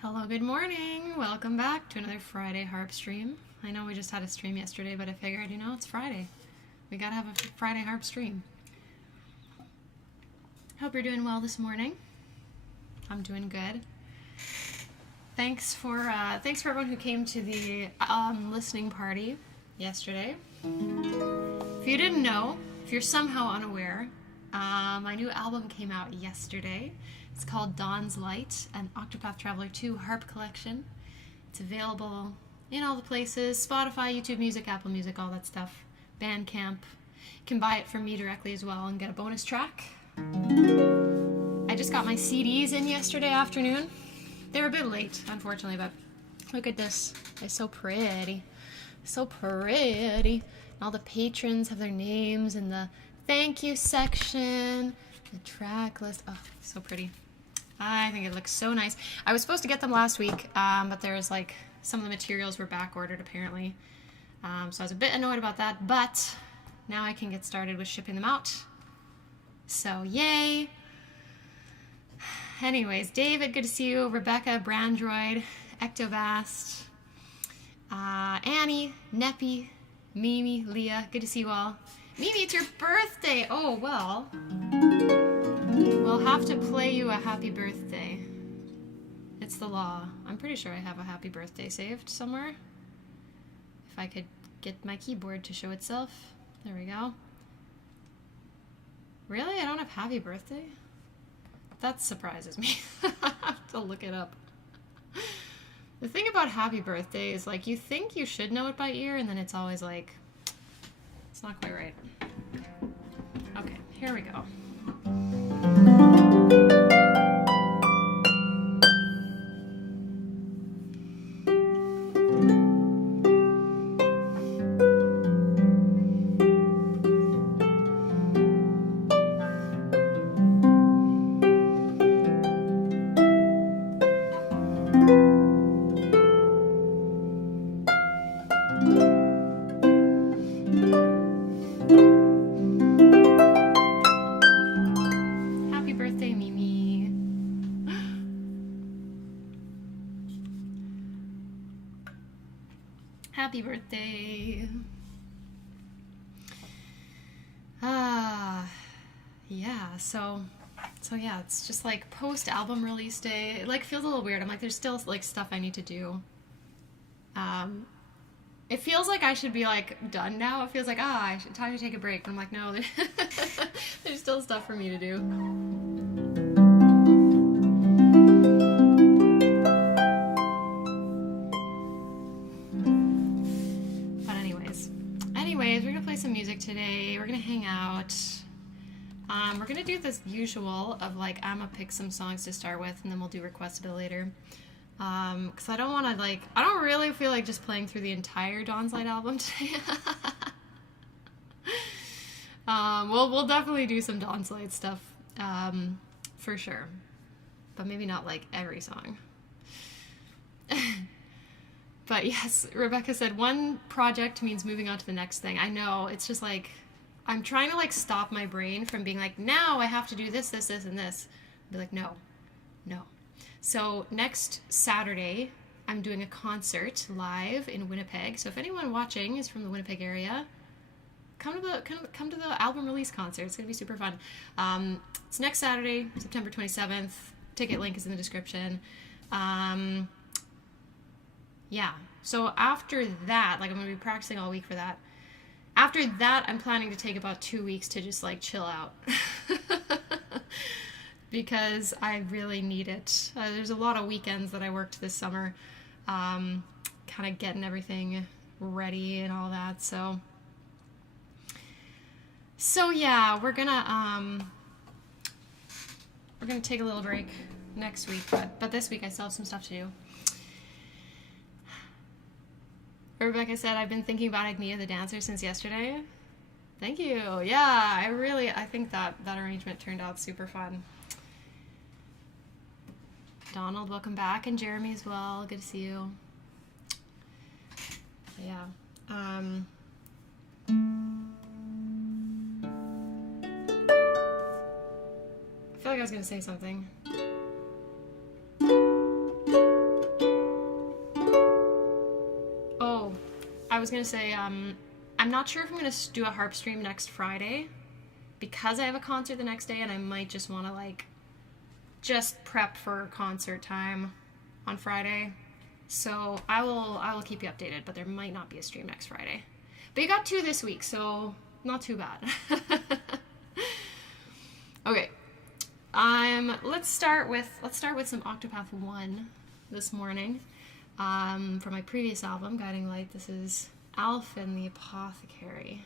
Hello, good morning. Welcome back to another Friday harp stream. I know we just had a stream yesterday, but I figured, it's Friday. We gotta have a Friday harp stream. Hope you're doing well this morning. I'm doing good. Thanks for everyone who came to the listening party yesterday. If you didn't know, if you're somehow unaware, my new album came out yesterday. It's called Dawn's Light, an Octopath Traveler 2 harp collection. It's available in all the places, Spotify, YouTube Music, Apple Music, all that stuff. Bandcamp. You can buy it from me directly as well and get a bonus track. I just got my CDs in yesterday afternoon. They were a bit late, unfortunately, but look at this. It's so pretty. So pretty. All the patrons have their names in the thank you section, the track list. Oh, so pretty. I think it looks so nice. I was supposed to get them last week, but there's like some of the materials were back ordered apparently. So I was a bit annoyed about that, but now I can get started with shipping them out. So yay. Anyways, David, good to see you. Rebecca, Brandroid, Ectobast, Annie, Neppy, Mimi, Leah, good to see you all. Mimi, it's your birthday. Oh, well. We'll have to play you a happy birthday. It's the law. I'm pretty sure I have a happy birthday saved somewhere. If I could get my keyboard to show itself. There we go. Really? I don't have happy birthday? That surprises me. I have to look it up. The thing about happy birthday is like you think you should know it by ear and then it's always like, it's not quite right. Okay, here we go. Happy birthday. Yeah, so yeah, it's just like post album release day. It like feels a little weird. I'm like, there's still like stuff I need to do. It feels like I should be like done now. It feels like, time to take a break. But I'm like, no, there's still stuff for me to do. We're gonna play some music today. We're gonna hang out. We're gonna do this usual of like I'm gonna pick some songs to start with, and then we'll do requests a bit later. Because I don't want to like I don't really feel like just playing through the entire Dawn's Light album today. We'll definitely do some Dawn's Light stuff for sure, but maybe not like every song. But yes, Rebecca said one project means moving on to the next thing. I know, it's just like, I'm trying to like stop my brain from being like, now I have to do this, this, this, and this. Be like, no. So next Saturday, I'm doing a concert live in Winnipeg. So if anyone watching is from the Winnipeg area, come to the album release concert. It's gonna be super fun. It's next Saturday, September 27th. Ticket link is in the description. Yeah, so after that, like I'm going to be practicing all week for that. After that, I'm planning to take about 2 weeks to just like chill out. Because I really need it. There's a lot of weekends that I worked this summer, kind of getting everything ready and all that. So yeah, we're gonna take a little break next week, but this week I still have some stuff to do. Rebecca said, I've been thinking about Agnia the Dancer since yesterday. Thank you. Yeah, I think that arrangement turned out super fun. Donald, welcome back. And Jeremy as well. Good to see you. Yeah. I feel like I was going to say something. I was going to say, I'm not sure if I'm going to do a harp stream next Friday because I have a concert the next day and I might just want to like just prep for concert time on Friday. So I will keep you updated, but there might not be a stream next Friday. But you got 2 this week, so not too bad. Okay. Let's start with some Octopath 1 this morning. From my previous album, Guiding Light, this is Alf and the Apothecary.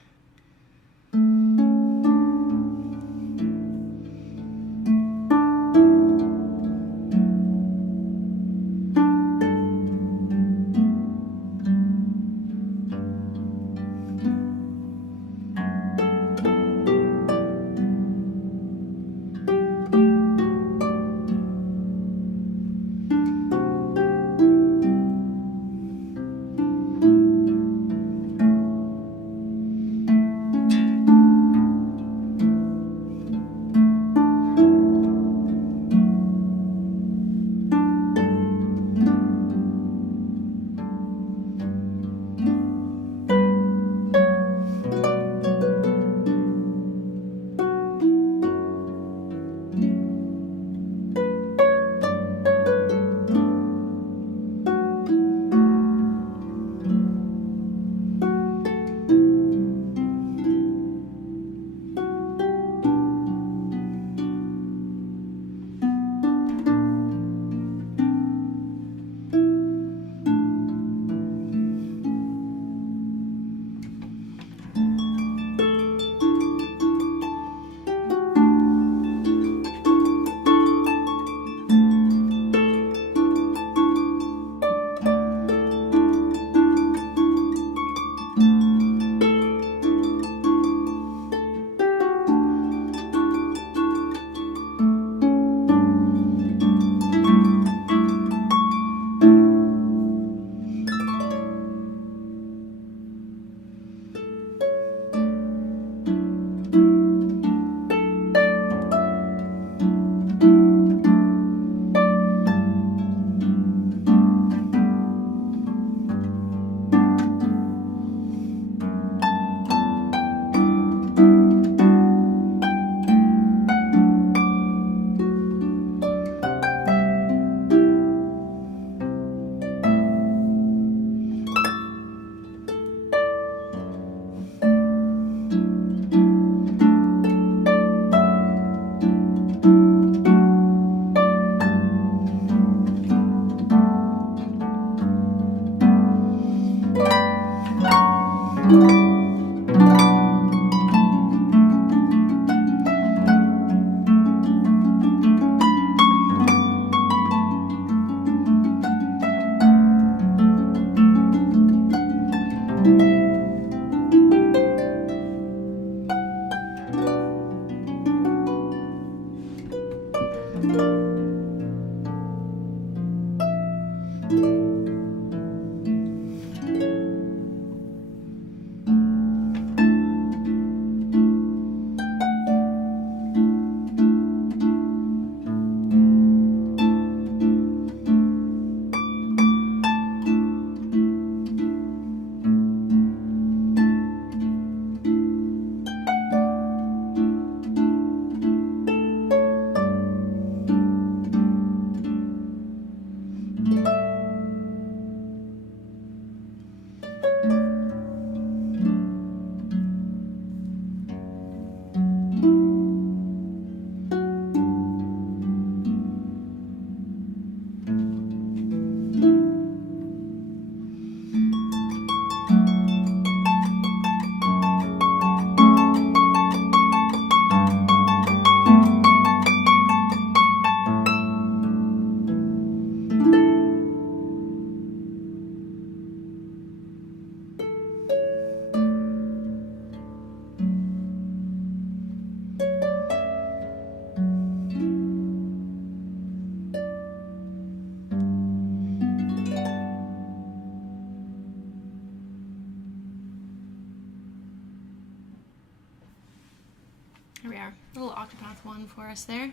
Here we are, a little Octopath 1 for us there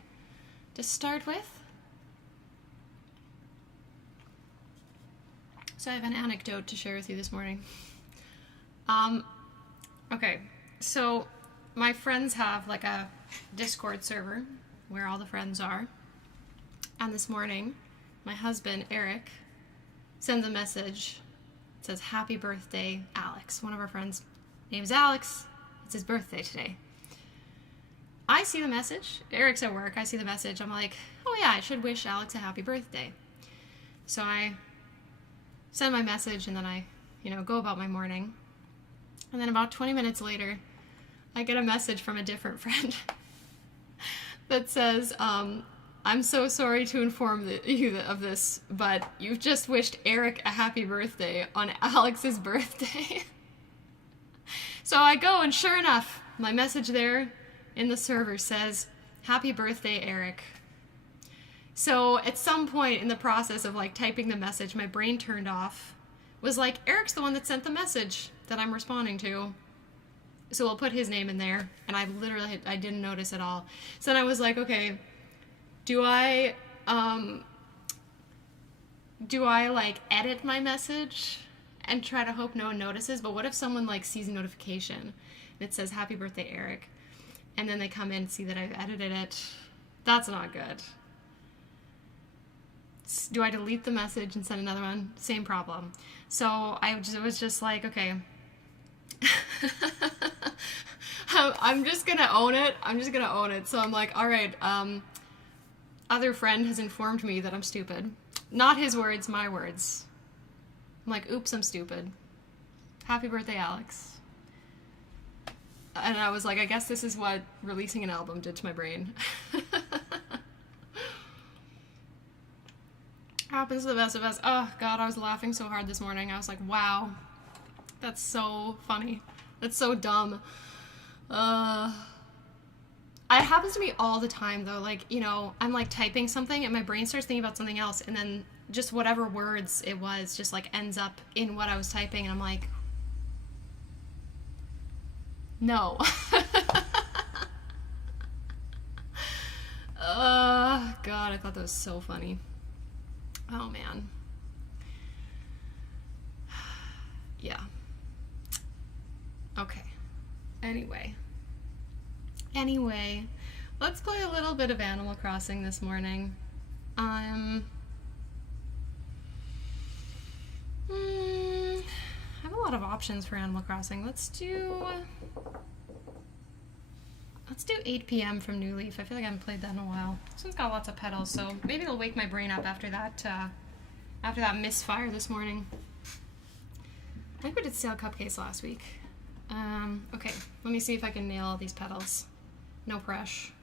to start with. So I have an anecdote to share with you this morning. Okay, so my friends have like a Discord server where all the friends are. And this morning, my husband, Eric, sends a message. It says, "Happy birthday, Alex." One of our friends' name is Alex. It's his birthday today. I see the message. Eric's at work. I see the message. I'm like, oh yeah, I should wish Alex a happy birthday. So I send my message and then I, go about my morning. And then about 20 minutes later, I get a message from a different friend that says, "I'm so sorry to inform you of this, but you've just wished Eric a happy birthday on Alex's birthday." So I go, and sure enough, my message there in the server says, "Happy birthday, Eric." So at some point in the process of typing the message, my brain turned off. Was like, Eric's the one that sent the message that I'm responding to. So we'll put his name in there. And I didn't notice at all. So then I was like, okay, do I edit my message and try to hope no one notices? But what if someone sees a notification that says, "Happy birthday, Eric," and then they come in and see that I've edited it? That's not good. Do I delete the message and send another one? Same problem. So I was just like, okay, I'm just gonna own it. So I'm like, all right, other friend has informed me that I'm stupid. Not his words, my words. I'm like, oops, I'm stupid. Happy birthday, Alex. And I was like, I guess this is what releasing an album did to my brain. Happens to the best of us. Oh, God, I was laughing so hard this morning. I was like, wow, that's so funny. That's so dumb. It happens to me all the time, though. I'm, typing something, and my brain starts thinking about something else, and then just whatever words it was just, ends up in what I was typing, and I'm like, no. God, I thought that was so funny. Oh, man. Yeah. Okay. Anyway, let's play a little bit of Animal Crossing this morning. I have a lot of options for Animal Crossing. Let's do 8 p.m. from New Leaf. I feel like I haven't played that in a while. This one's got lots of pedals, so maybe it'll wake my brain up after that misfire this morning. I think we did Stale Cupcakes last week. Okay. Let me see if I can nail all these pedals. No pressure.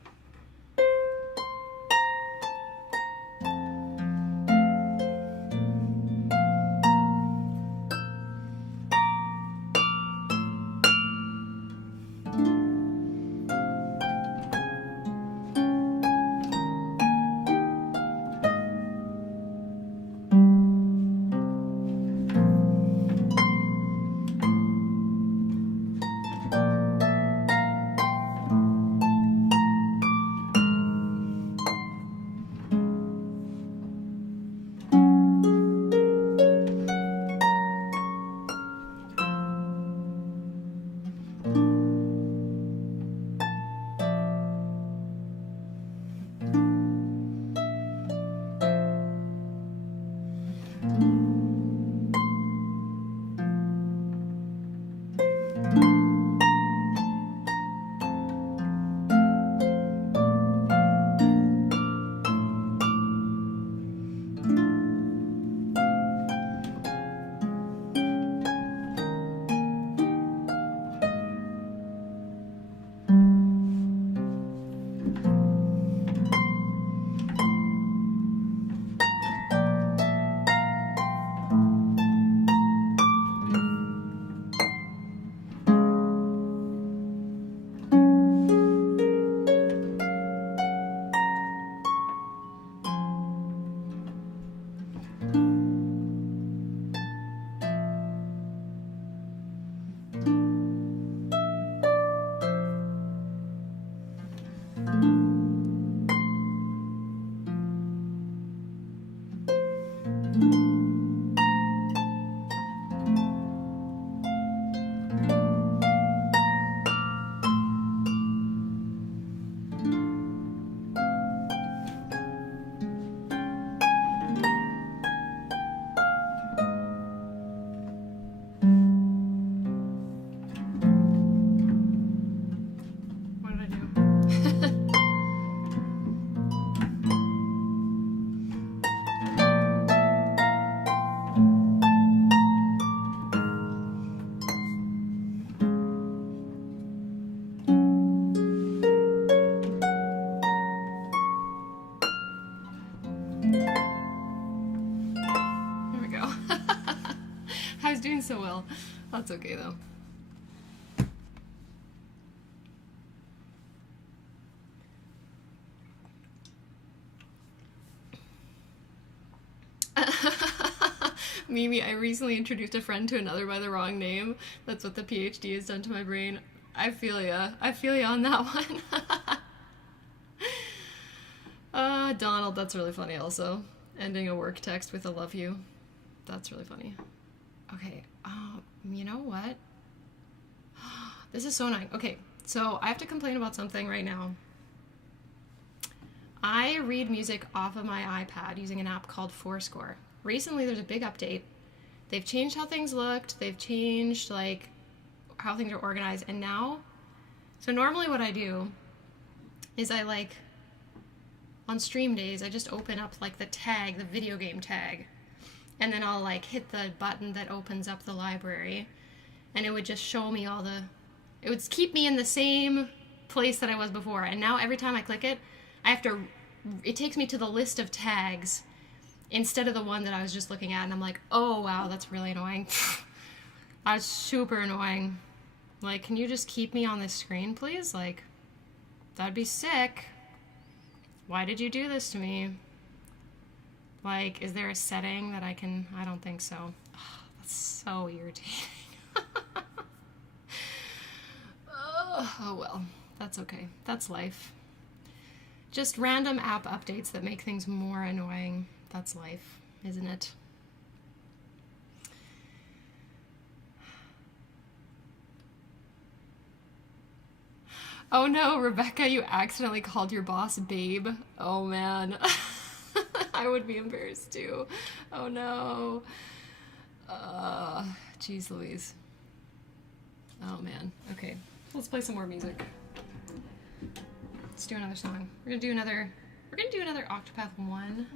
Doing so well. That's okay though. Mimi, I recently introduced a friend to another by the wrong name. That's what the PhD has done to my brain. I feel ya. I feel ya on that one. Donald, that's really funny also. Ending a work text with a love you. That's really funny. Okay, you know what? This is so annoying. Okay, so I have to complain about something right now. I read music off of my iPad using an app called Fourscore. Recently, there's a big update. They've changed how things looked. They've changed, like, how things are organized. And now, so normally what I do is I, like, on stream days, I just open up, like, the tag, the video game tag. And then I'll like hit the button that opens up the library, and it would just show me all the, it would keep me in the same place that I was before. And now every time I click it, I have to, it takes me to the list of tags instead of the one that I was just looking at. And I'm like, oh wow, that's really annoying. That's super annoying. Like, can you just keep me on this screen, please? Like, that'd be sick. Why did you do this to me? Like, is there a setting that I can... I don't think so. Oh, that's so irritating. Oh, well. That's okay. That's life. Just random app updates that make things more annoying. That's life, isn't it? Oh no, Rebecca, you accidentally called your boss babe. Oh man. I would be embarrassed too. Oh no. Jeez Louise. Oh man. Okay. Let's play some more music. Let's do another song. We're gonna do another Octopath 1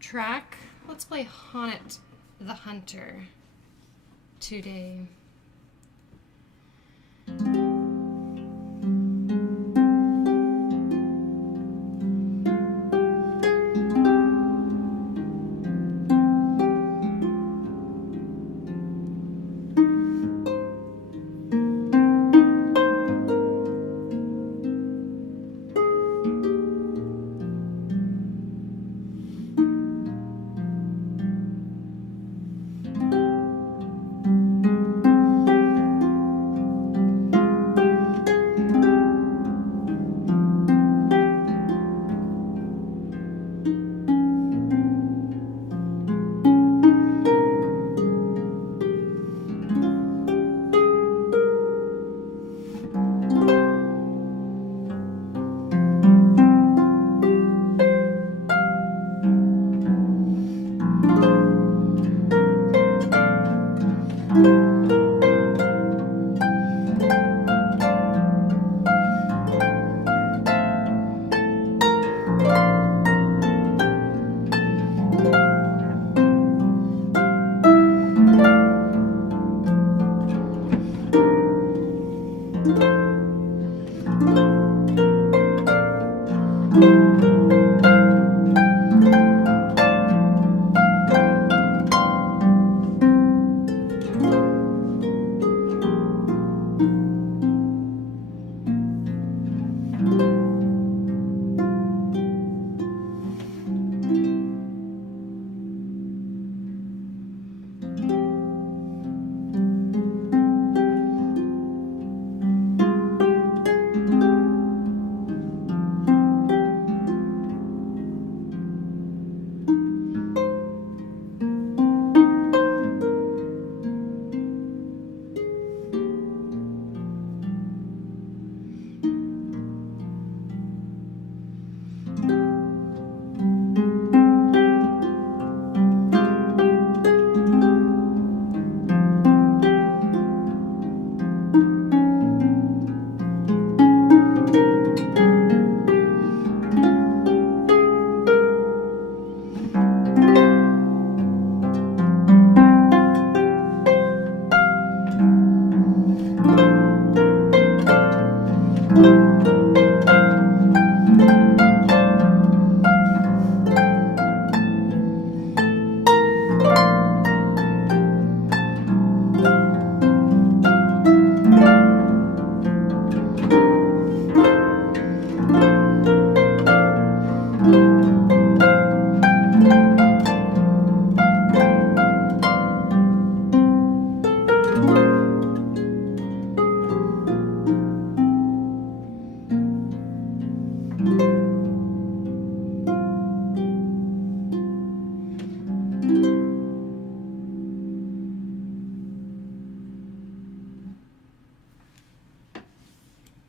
track. Let's play Haunted the Hunter today.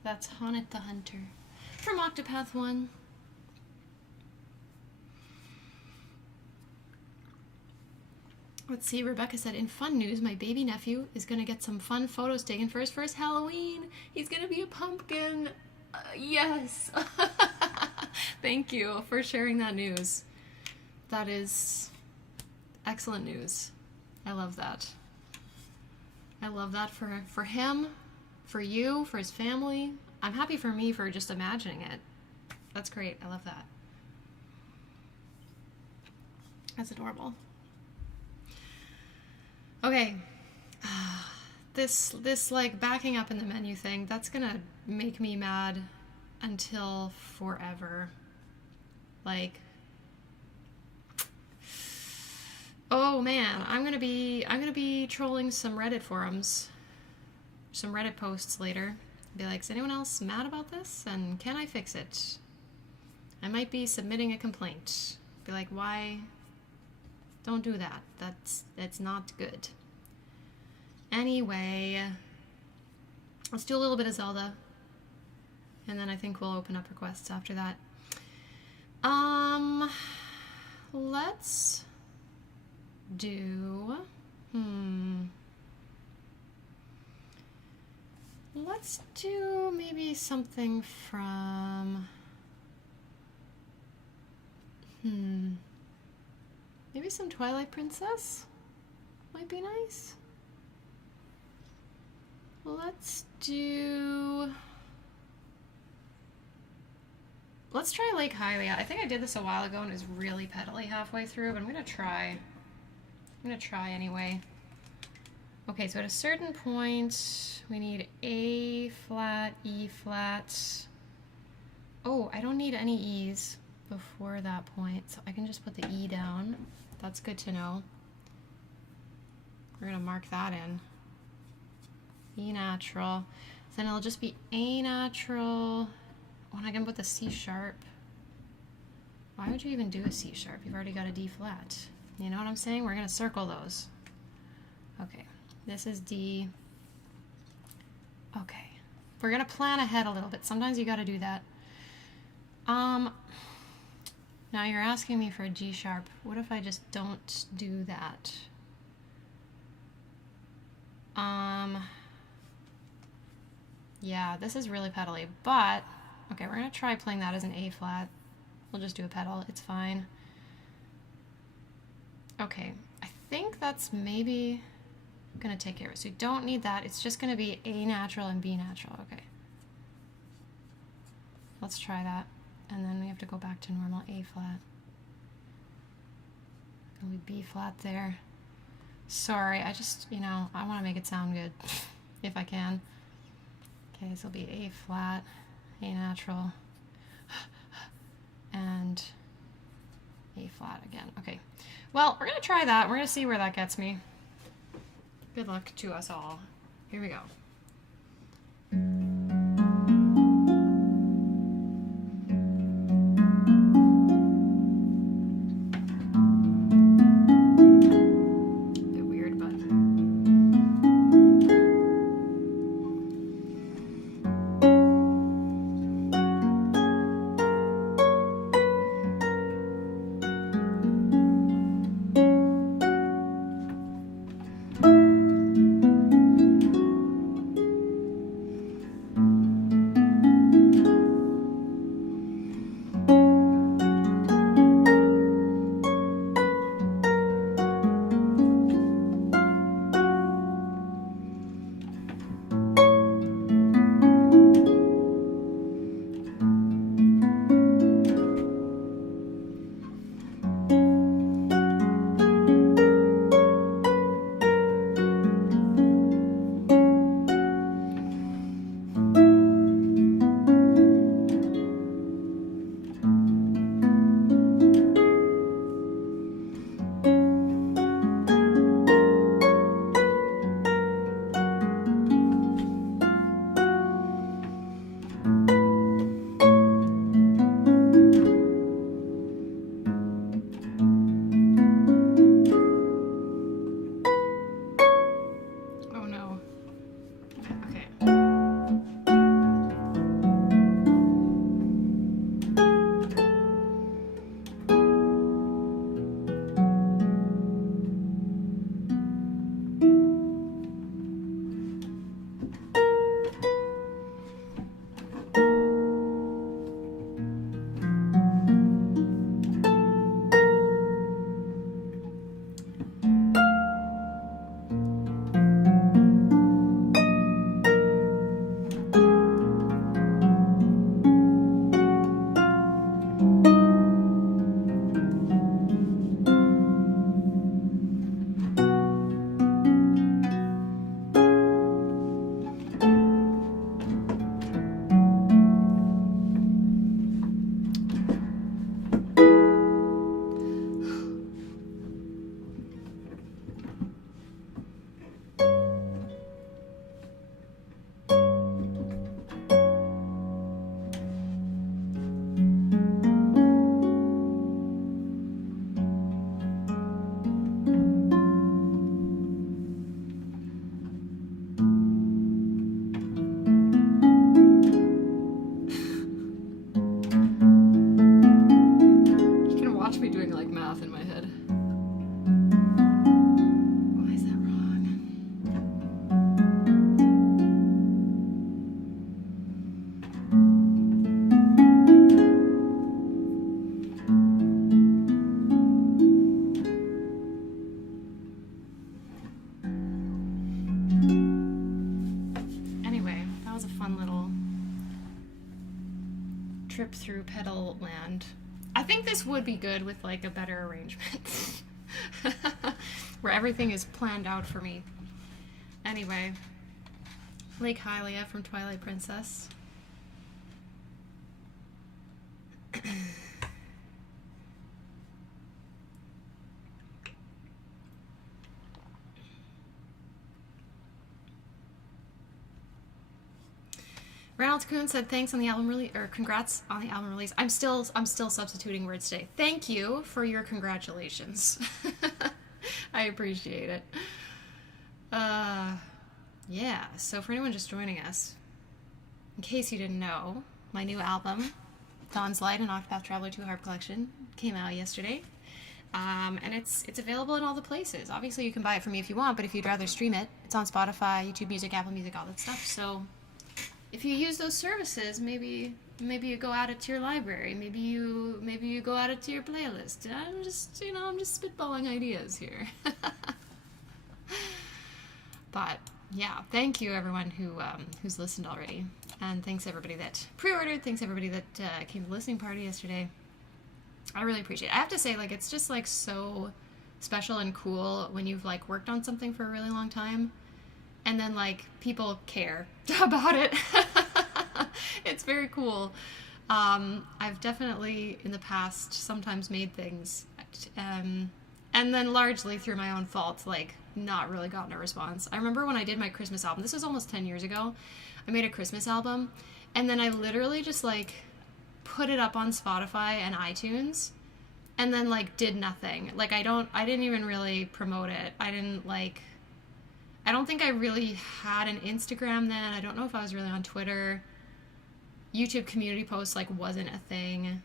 That's Haunted the Hunter from Octopath 1. Let's see, Rebecca said, in fun news, my baby nephew is going to get some fun photos taken for his first Halloween. He's going to be a pumpkin. Yes. Thank you for sharing that news. That is excellent news. I love that. I love that for him, for you, for his family. I'm happy for me for just imagining it. That's great. I love that. That's adorable. Okay. This like backing up in the menu thing, that's gonna make me mad until forever. Like, oh man, I'm gonna be trolling some Reddit forums, some Reddit posts later. Be like, is anyone else mad about this? And can I fix it? I might be submitting a complaint. Be like, why? Don't do that. That's not good. Anyway, let's do a little bit of Zelda, and then I think we'll open up requests after that. Let's do, let's do maybe something from, maybe some Twilight Princess might be nice. Let's try Lake Hylia. I think I did this a while ago and it was really pedally halfway through, but I'm gonna try anyway. Okay, so at a certain point, we need A flat, E flat. Oh, I don't need any E's before that point, so I can just put the E down. That's good to know. We're gonna mark that in. E natural. Then it'll just be A natural. Oh, and I can put the C sharp. Why would you even do a C sharp? You've already got a D flat. You know what I'm saying? We're gonna circle those. Okay, this is D. Okay, we're gonna plan ahead a little bit. Sometimes you gotta do that. Now you're asking me for a G sharp. What if I just don't do that? Yeah, this is really pedally, but okay, we're gonna try playing that as an A flat. We'll just do a pedal, it's fine. Okay, I think that's maybe gonna take care of it. So you don't need that. It's just gonna be A natural and B natural. Okay. Let's try that. And then we have to go back to normal A flat. It'll be B flat there. Sorry, I just, you know, I want to make it sound good if I can. Okay, so it'll be A flat, A natural, and A flat again. Okay, well, we're gonna try that. We're gonna see where that gets me. Good luck to us all. Here we go. trip through pedal land. I think this would be good with like a better arrangement where everything is planned out for me. Anyway, Lake Hylia from Twilight Princess. Reynolds Kuhn said thanks on the album release, or congrats on the album release. I'm still substituting words today. Thank you for your congratulations. I appreciate it. Yeah, so for anyone just joining us, in case you didn't know, my new album, Dawn's Light and Octopath Traveler 2 Harp Collection, came out yesterday. And it's available in all the places. Obviously you can buy it from me if you want, but if you'd rather stream it, it's on Spotify, YouTube Music, Apple Music, all that stuff. So if you use those services, maybe you go add it to your library. Maybe you go add it to your playlist. I'm just spitballing ideas here. But yeah, thank you everyone who's listened already, and thanks everybody that pre-ordered. Thanks everybody that came to the listening party yesterday. I really appreciate it. I have to say, like, it's just like so special and cool when you've like worked on something for a really long time, and then like people care about it. It's very cool. I've definitely in the past sometimes made things, and then largely through my own fault, like not really gotten a response. I remember when I did my Christmas album, this was almost 10 years ago, I made a Christmas album, and then I literally just like put it up on Spotify and iTunes, and then like did nothing. Like I didn't even really promote it. I don't think I really had an Instagram then. I don't know if I was really on Twitter. YouTube community posts like wasn't a thing.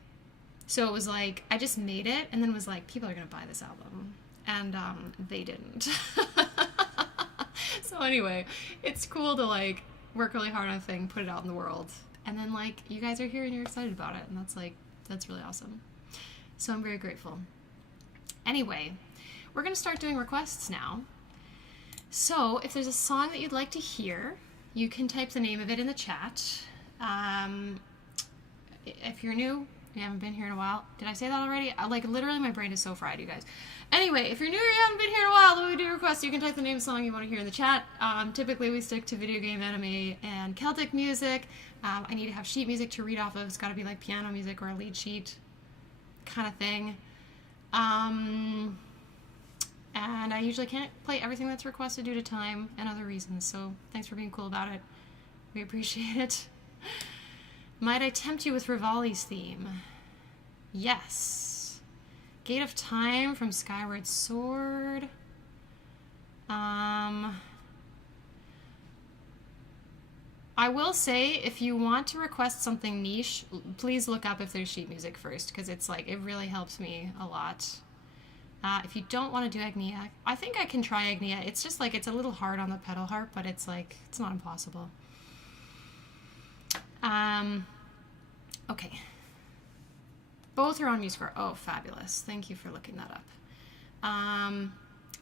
So it was like, I just made it and then was like, people are going to buy this album. And they didn't. So anyway, it's cool to like work really hard on a thing, put it out in the world. And then like, you guys are here and you're excited about it. And that's really awesome. So I'm very grateful. Anyway, we're going to start doing requests now. So if there's a song that you'd like to hear, you can type the name of it in the chat. If you're new, you haven't been here in a while. Did I say that already? Like, literally, my brain is so fried, you guys. Anyway, if you're new or you haven't been here in a while, then we do requests. You can type the name of the song you want to hear in the chat. Typically, we stick to video game, anime, and Celtic music. I need to have sheet music to read off of. It's got to be like piano music or a lead sheet kind of thing. And I usually can't play everything that's requested due to time and other reasons. So thanks for being cool about it. We appreciate it. Might I tempt you with Rivali's theme? Yes. Gate of Time from Skyward Sword. I will say, if you want to request something niche, please look up if there's sheet music first, because it's like, it really helps me a lot. If you don't want to do Agnia, I think I can try Agnia. It's just like, it's a little hard on the pedal harp, but it's like, it's not impossible. Okay. Both are on MuseScore. Oh, fabulous. Thank you for looking that up.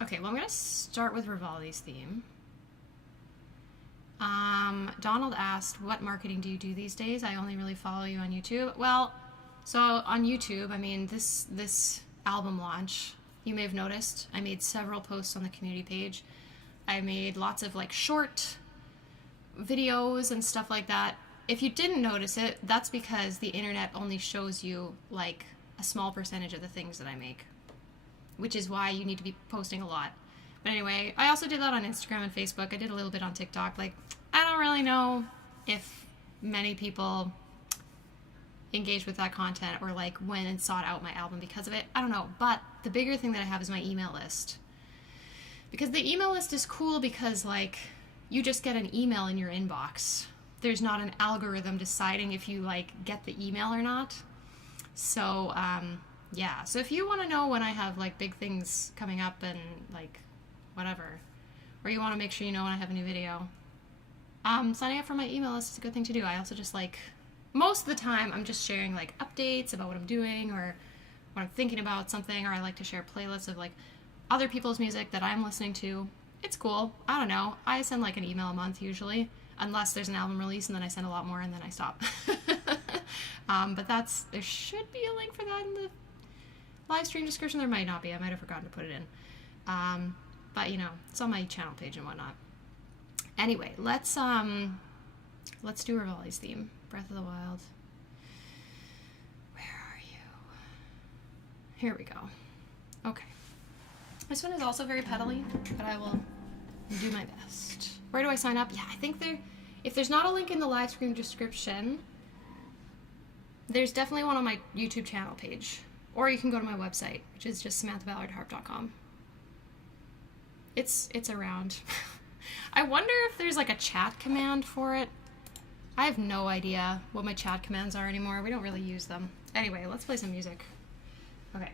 Okay, well, I'm going to start with Rivali's theme. Donald asked, what marketing do you do these days? I only really follow you on YouTube. Well, so on YouTube, I mean, this album launch, you may have noticed, I made several posts on the community page. I made lots of like short videos and stuff like that. If you didn't notice it, that's because the internet only shows you like a small percentage of the things that I make, which is why you need to be posting a lot. But anyway, I also did that on Instagram and Facebook. I did a little bit on TikTok. Like, I don't really know if many people engaged with that content or like went and sought out my album because of it. I don't know. But the bigger thing that I have is my email list. Because the email list is cool because like you just get an email in your inbox. There's not an algorithm deciding if you like get the email or not. So yeah, so if you want to know when I have like big things coming up and like whatever, or you want to make sure you know when I have a new video, signing up for my email list is a good thing to do. I also just like, most of the time I'm just sharing like updates about what I'm doing or what I'm thinking about something, or I like to share playlists of like other people's music that I'm listening to. It's cool. I don't know. I send like an email a month usually. Unless there's an album release, and then I send a lot more, and then I stop. But there should be a link for that in the live stream description. There might not be. I might have forgotten to put it in. But, you know, it's on my channel page and whatnot. Anyway, let's do Rivali's theme. Breath of the Wild. Where are you? Here we go. Okay. This one is also very pedally, but I will do my best. Where do I sign up? Yeah, I think if there's not a link in the live stream description, there's definitely one on my YouTube channel page. Or you can go to my website, which is just samanthaballardharp.com. It's around. I wonder if there's like a chat command for it. I have no idea what my chat commands are anymore. We don't really use them. Anyway, let's play some music. Okay.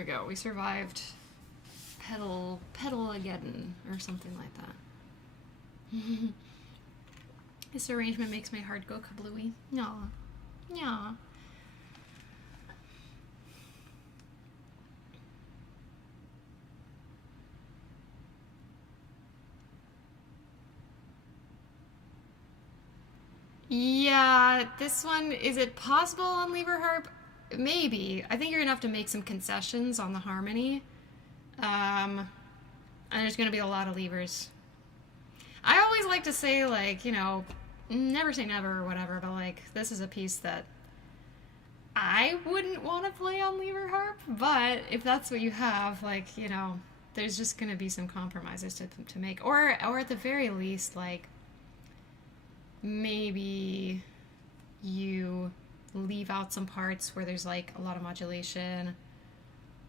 we go. We survived Pedal-ageddon or something like that. This arrangement makes my heart go kablooey. Aw. Yeah. Yeah, this one, is it possible on lever harp? Maybe. I think you're gonna have to make some concessions on the harmony. And there's gonna be a lot of levers. I always like to say, like, you know, never say never or whatever, but like, this is a piece that I wouldn't want to play on lever harp, but if that's what you have, like, you know, there's just gonna be some compromises to make. Or at the very least, like, maybe you leave out some parts where there's like a lot of modulation.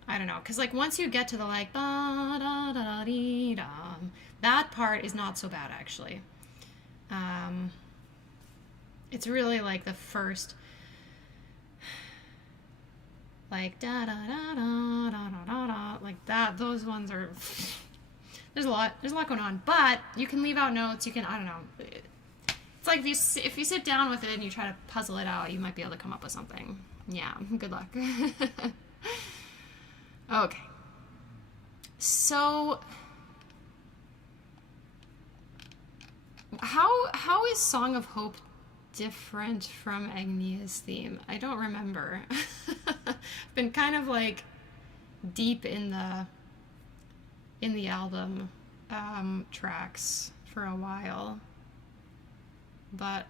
I don't know, because like once you get to the like da da da dee dum, that part is not so bad actually. It's really like the first like da da da da da da da, like that. Those ones are there's a lot going on, but you can leave out notes. You can, I don't know. It's like if you sit down with it and you try to puzzle it out, you might be able to come up with something. Yeah, good luck. Okay. So, how is Song of Hope different from Agnia's theme? I don't remember. I've been kind of like deep in the album tracks for a while. But,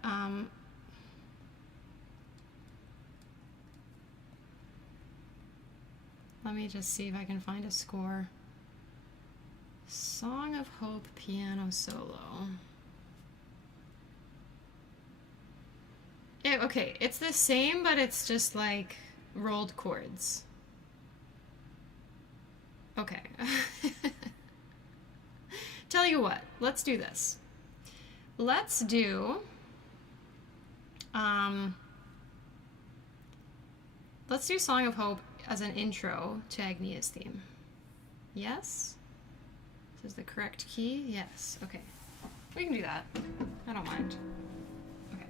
let me just see if I can find a score. Song of Hope piano solo. Okay, it's the same, but it's just like rolled chords. Okay. Tell you what, let's do this. Let's do Song of Hope as an intro to Agnia's theme. Yes? This is the correct key? Yes. Okay. We can do that. I don't mind. Okay.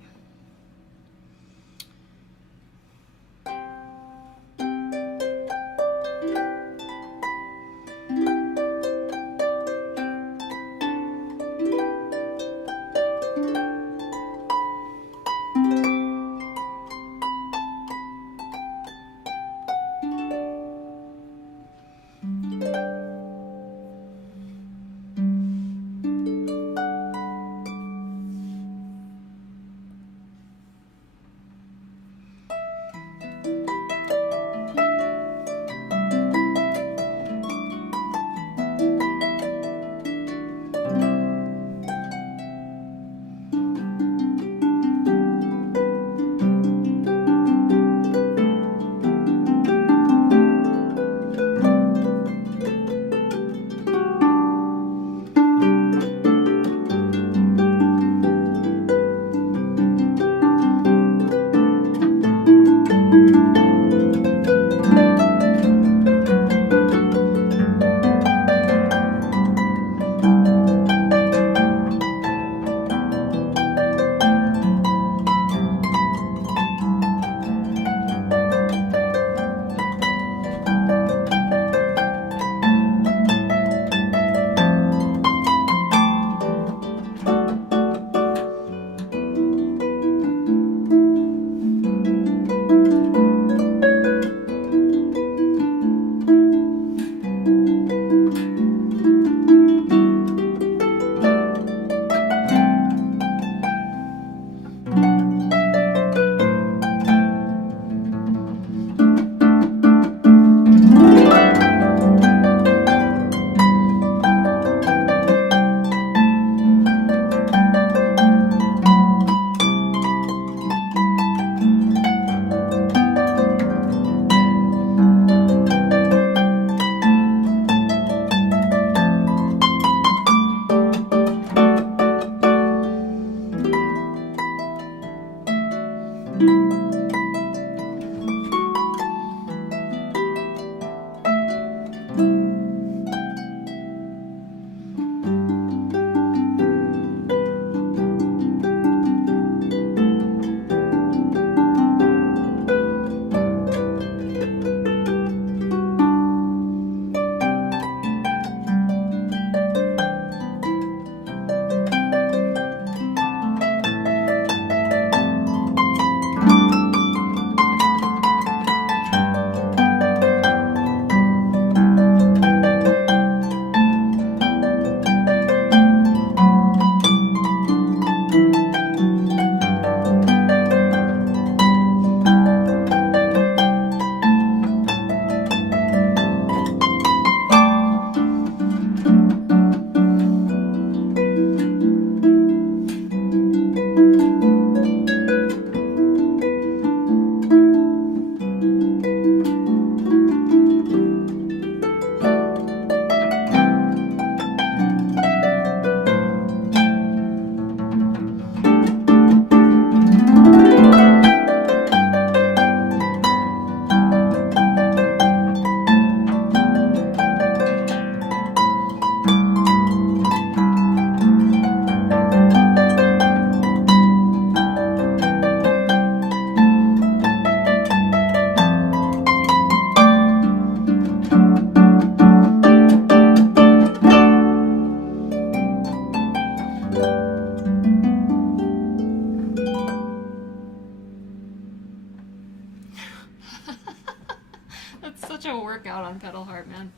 such a workout on pedal harp, man.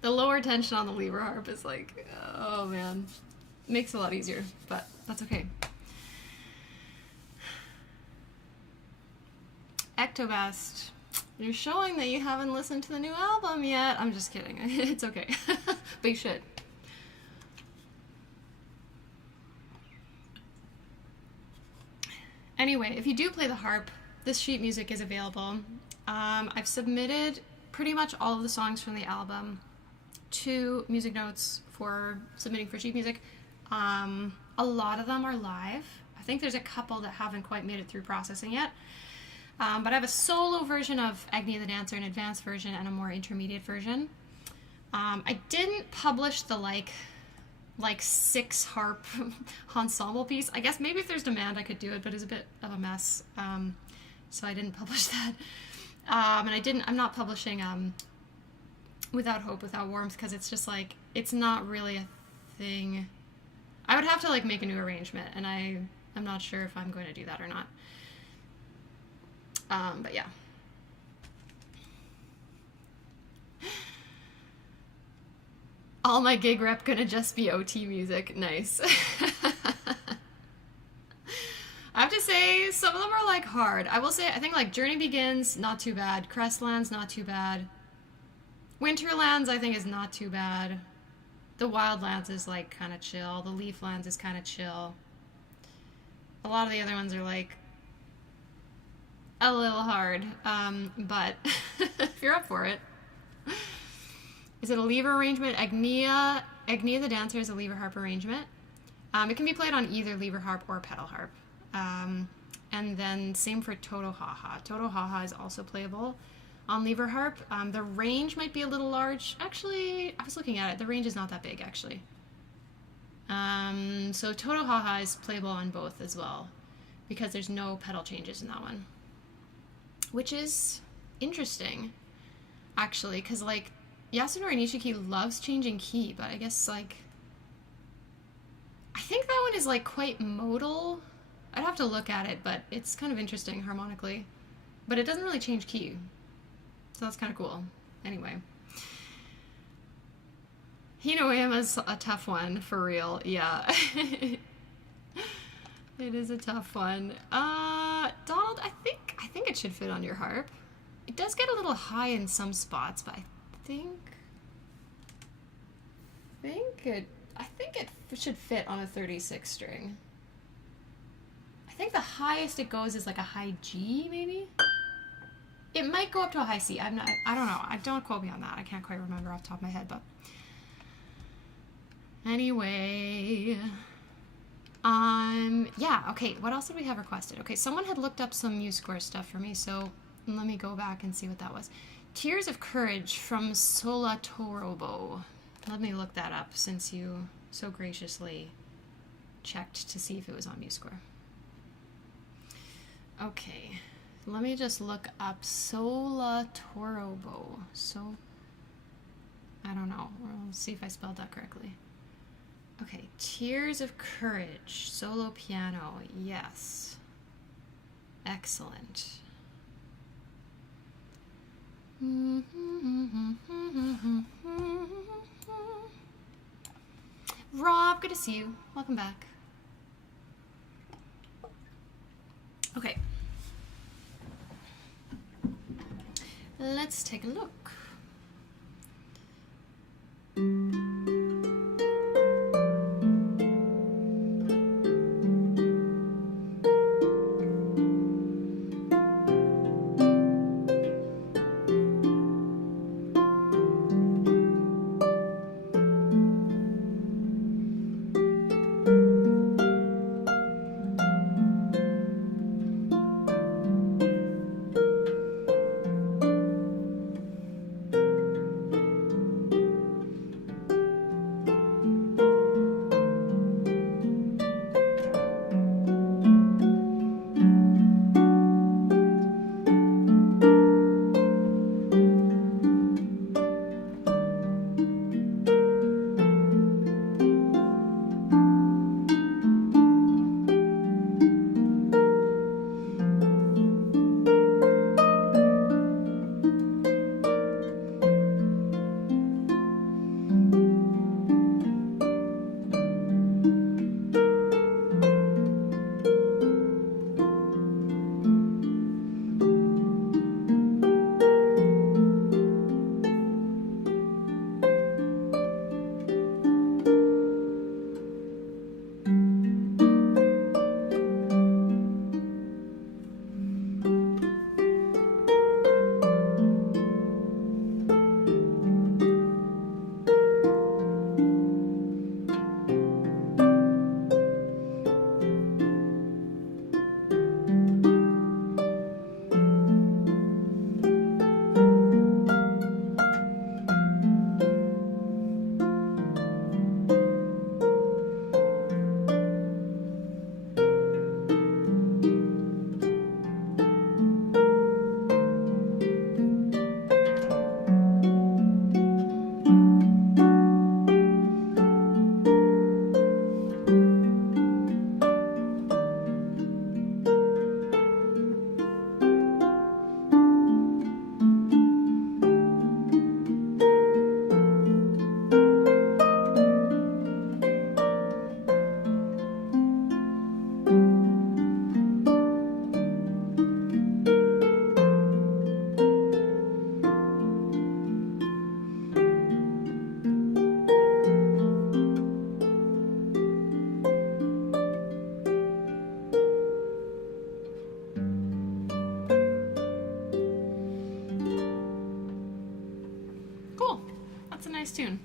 The lower tension on the lever harp is like, oh man, makes it a lot easier, but that's okay. Octopath, you're showing that you haven't listened to the new album yet. I'm just kidding. It's okay. But you should. Anyway, if you do play the harp, this sheet music is available. I've submitted pretty much all of the songs from the album to Music Notes for submitting for sheet music. A lot of them are live. I think there's a couple that haven't quite made it through processing yet. But I have a solo version of Agni the Dancer, an advanced version, and a more intermediate version. I didn't publish the like 6 harp ensemble piece. I guess maybe if there's demand I could do it, but it's a bit of a mess. So I didn't publish that. And I'm not publishing Without Hope, Without Warmth, because it's just like, it's not really a thing. I would have to like make a new arrangement, and I'm not sure if I'm going to do that or not. But yeah. All my gig rep gonna just be OT music. Nice. I have to say, some of them are like hard. I will say, I think like Journey Begins, not too bad. Crestlands, not too bad. Winterlands, I think, is not too bad. The Wildlands is like kind of chill. The Leaflands is kind of chill. A lot of the other ones are like a little hard, but if you're up for it. Is it a lever arrangement? Agnia the Dancer is a lever harp arrangement. It can be played on either lever harp or pedal harp. And then same for Toto Haha. Toto Haha is also playable on lever harp. The range might be a little large. Actually, I was looking at it. The range is not that big, actually. So Toto Haha is playable on both as well, because there's no pedal changes in that one. Which is interesting, actually, because, like, Yasunori Nishiki loves changing key, but I guess, like, I think that one is, like, quite modal. I'd have to look at it, but it's kind of interesting harmonically. But it doesn't really change key, so that's kind of cool. Anyway. Hinoyama's a tough one, for real, yeah. It is a tough one. Donald, I think it should fit on your harp. It does get a little high in some spots, but I think it should fit on a 36 string. I think the highest it goes is like a high G, maybe? It might go up to a high C. I don't know. Don't quote me on that. I can't quite remember off the top of my head, but anyway. Yeah, okay, what else did we have requested? Okay, someone had looked up some MuseScore stuff for me, so let me go back and see what that was. Tears of Courage from Solatorobo. Let me look that up, since you so graciously checked to see if it was on MuseScore. Okay, let me just look up Solatorobo. So, I don't know, we'll see if I spelled that correctly. Okay, Tears of Courage, solo piano, yes. Excellent. Rob, good to see you. Welcome back. Okay. Let's take a look. nice tune.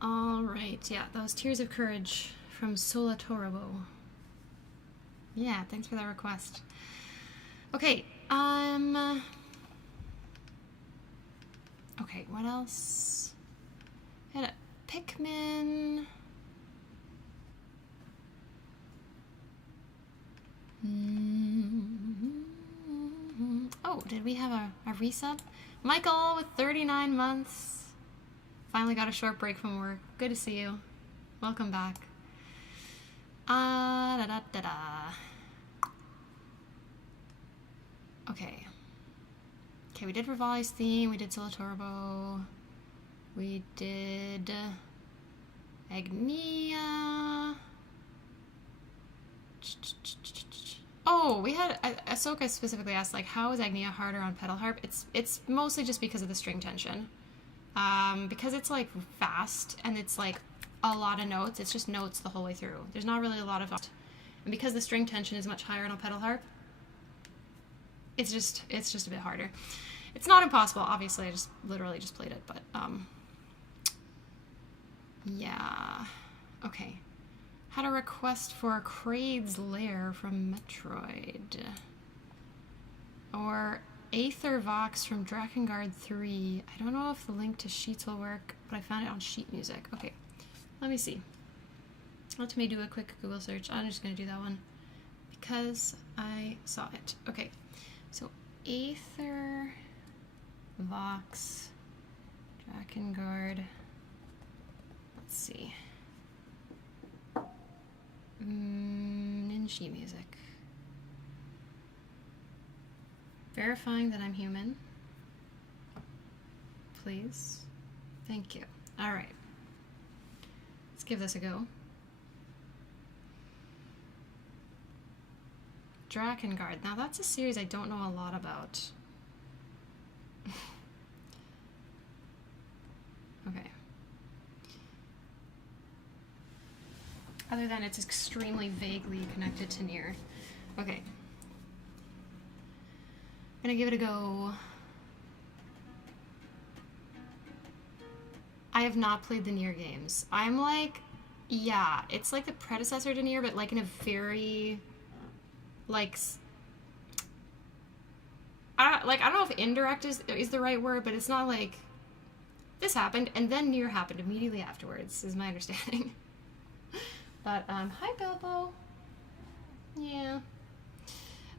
All right, yeah, those Tears of Courage from Solatorobo. Yeah, thanks for that request. Okay, okay, what else? I had a Pikmin. Oh, did we have a resub? Michael with 39 months. Finally got a short break from work. Good to see you. Welcome back. Okay. Okay, we did Rivali's theme. We did Solatorbo. We did Agnia. Oh, we had Ahsoka specifically asked, like, how is Agnia harder on pedal harp? It's mostly just because of the string tension. Because it's like fast and it's like a lot of notes. It's just notes the whole way through. There's not really a lot of, and because the string tension is much higher on a pedal harp, it's just a bit harder. It's not impossible, obviously. I just literally just played it, but yeah. Okay. Had a request for Kraid's Lair from Metroid. Or Aether Vox from Drakengard 3. I don't know if the link to sheets will work, but I found it on sheet music. Okay, let me see. Let me do a quick Google search. I'm just going to do that one because I saw it. Okay, so Aether Vox Drakengard. Let's see. In sheet music. Verifying that I'm human. Please. Thank you. All right. Let's give this a go. Drakengard. Now that's a series I don't know a lot about. Okay. Other than it's extremely vaguely connected to Nier. Okay. I'm gonna give it a go. I have not played the Nier games. I'm like, yeah, it's like the predecessor to Nier, but like in a very, like, I don't know if indirect is the right word, but it's not like this happened and then Nier happened immediately afterwards, is my understanding. But, hi Bilbo. Yeah.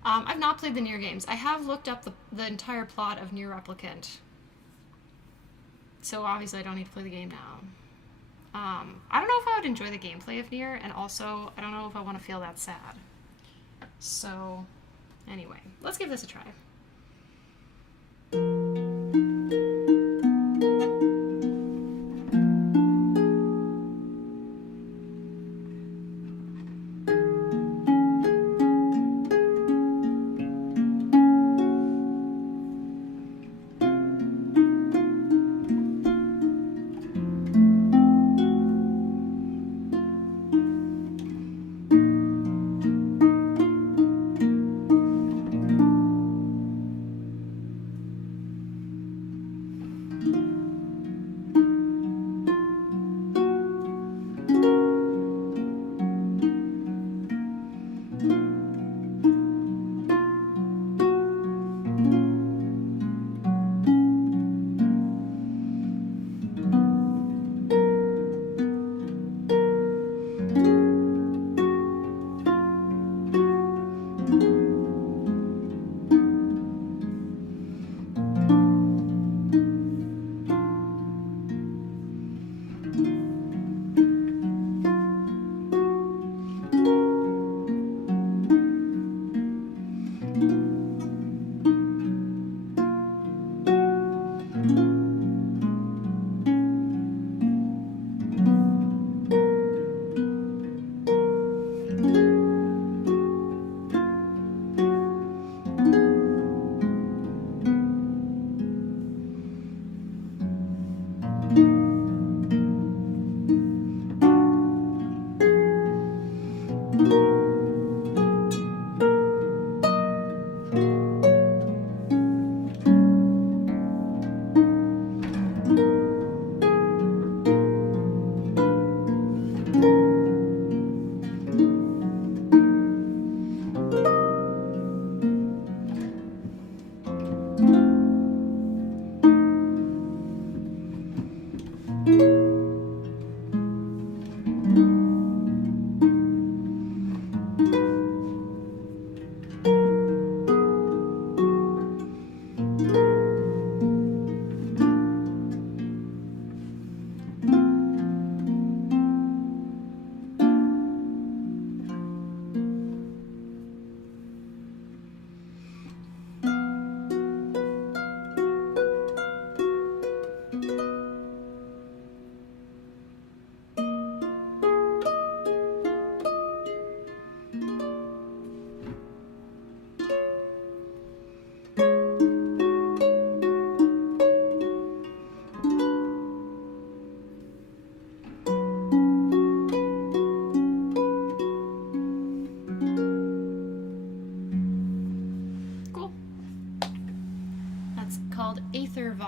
I've not played the Nier games. I have looked up the entire plot of Nier Replicant. So obviously I don't need to play the game now. I don't know if I would enjoy the gameplay of Nier, and also I don't know if I want to feel that sad. So, anyway, let's give this a try.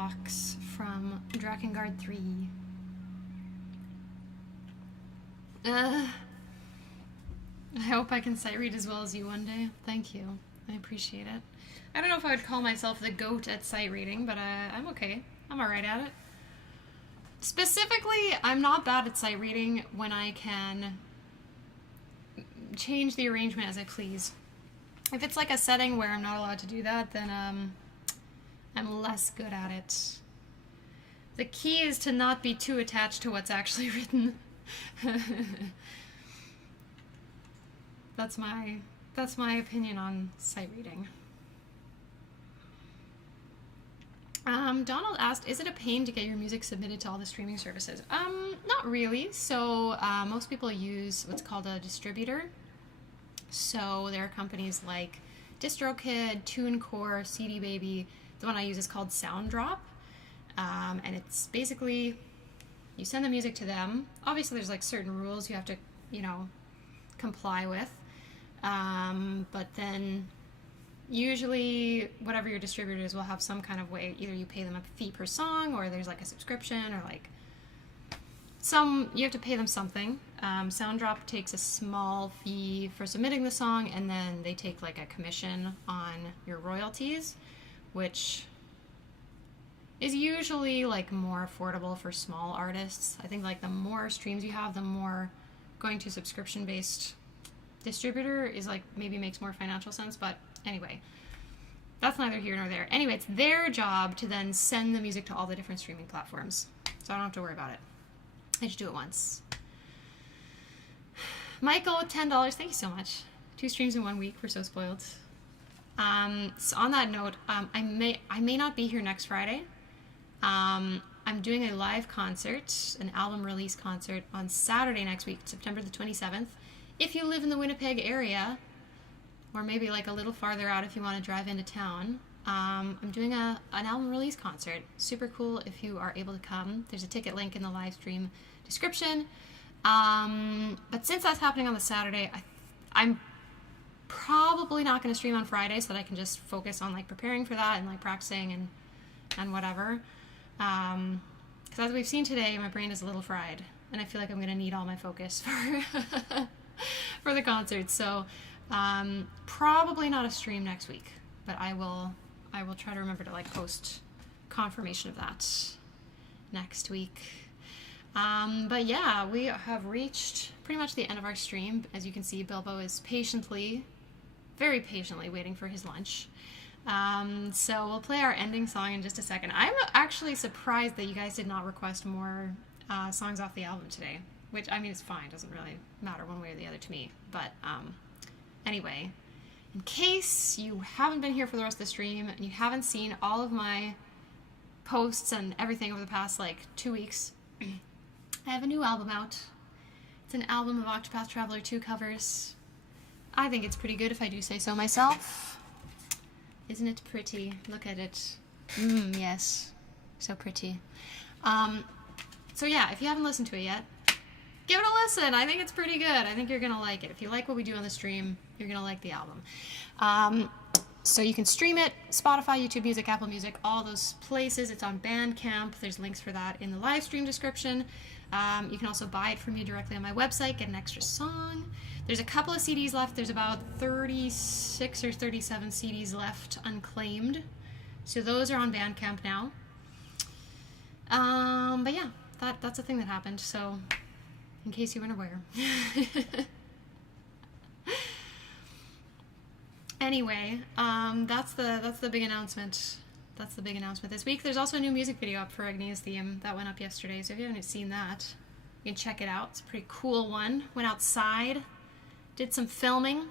box from Drakengard 3. I hope I can sight read as well as you one day. Thank you. I appreciate it. I don't know if I would call myself the GOAT at sight reading, but I'm okay. I'm alright at it. Specifically, I'm not bad at sight reading when I can change the arrangement as I please. If it's like a setting where I'm not allowed to do that, then I'm less good at it. The key is to not be too attached to what's actually written. That's my opinion on sight reading. Donald asked, is it a pain to get your music submitted to all the streaming services? Not really. So most people use what's called a distributor. So there are companies like DistroKid, TuneCore, CD Baby. The one I use is called SoundDrop. And it's basically, you send the music to them. Obviously there's like certain rules you have to, comply with. But then usually whatever your distributor is will have some kind of way, either you pay them a fee per song, or there's like a subscription, or like you have to pay them something. SoundDrop takes a small fee for submitting the song, and then they take like a commission on your royalties, which is usually like more affordable for small artists. I think like the more streams you have, the more going to subscription-based distributor is like maybe makes more financial sense, but anyway, that's neither here nor there. Anyway, it's their job to then send the music to all the different streaming platforms, so I don't have to worry about it. I just do it once. Michael, $10. Thank you so much. 2 streams in 1 week. We're so spoiled. So on that note, I may not be here next Friday. I'm doing a live concert, an album release concert, on Saturday next week, September the 27th. If you live in the Winnipeg area, or maybe like a little farther out if you want to drive into town, I'm doing an album release concert. Super cool if you are able to come. There's a ticket link in the live stream description. But since that's happening on the Saturday, I'm probably not going to stream on Friday so that I can just focus on like preparing for that and like practicing and whatever. Because as we've seen today, my brain is a little fried, and I feel like I'm going to need all my focus for the concert. So probably not a stream next week, but I will try to remember to like post confirmation of that next week. But yeah, we have reached pretty much the end of our stream. As you can see, Bilbo is very patiently waiting for his lunch. So we'll play our ending song in just a second. I'm actually surprised that you guys did not request more songs off the album today, which, I mean, it's fine. It doesn't really matter one way or the other to me. But anyway, in case you haven't been here for the rest of the stream and you haven't seen all of my posts and everything over the past, like, 2 weeks, I have a new album out. It's an album of Octopath Traveler 2 covers. I think it's pretty good if I do say so myself. Isn't it pretty? Look at it. Yes. So pretty. So yeah, if you haven't listened to it yet, give it a listen. I think it's pretty good. I think you're going to like it. If you like what we do on the stream, you're going to like the album. So you can stream it, Spotify, YouTube Music, Apple Music, all those places. It's on Bandcamp. There's links for that in the live stream description. You can also buy it from me directly on my website, get an extra song. There's a couple of CDs left. There's about 36 or 37 CDs left unclaimed. So those are on Bandcamp now. But yeah, that's a thing that happened. So in case you weren't aware. Anyway, that's the big announcement. That's the big announcement this week. There's also a new music video up for Agnia's theme that went up yesterday. So if you haven't seen that, you can check it out. It's a pretty cool one. Went outside, did some filming.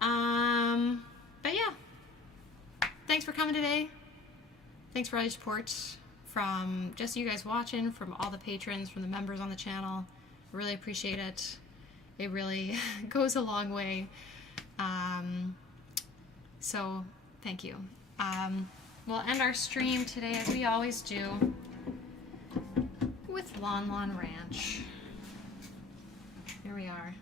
But yeah, thanks for coming today. Thanks for all your support from just you guys watching, from all the patrons, from the members on the channel. I really appreciate it. It really goes a long way. So thank you. We'll end our stream today, as we always do, with Lon Lon Ranch. Here we are.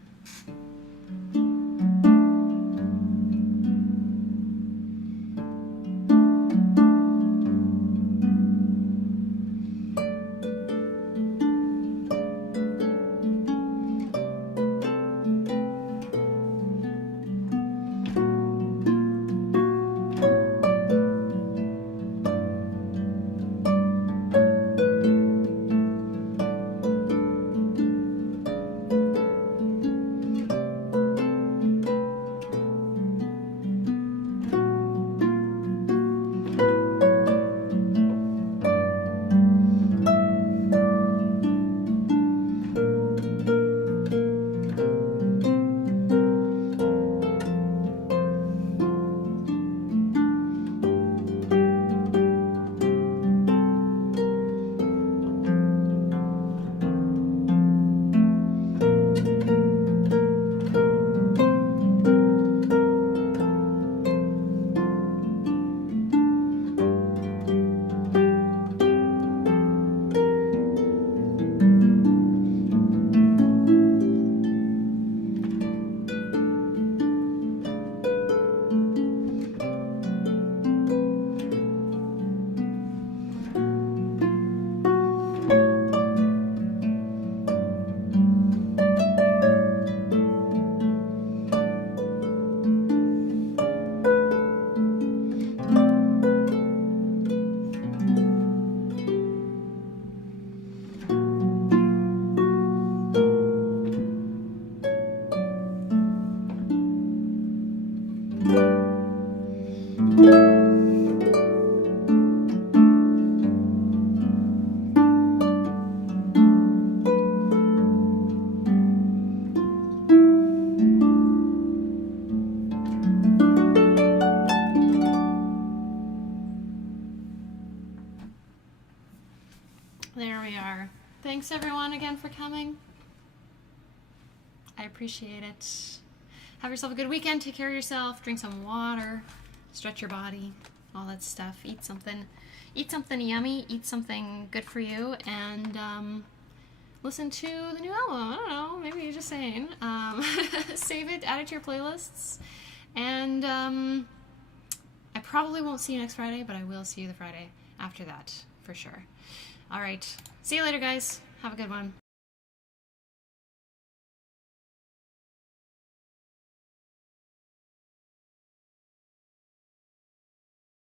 Thanks everyone again for coming. I appreciate it. Have yourself a good weekend. Take care of yourself. Drink some water. Stretch your body. All that stuff. Eat something yummy. Eat something good for you. And listen to the new album. I don't know. Maybe you're just saying. Save it. Add it to your playlists. And I probably won't see you next Friday, but I will see you the Friday after that for sure. All right. See you later, guys. Have a good one.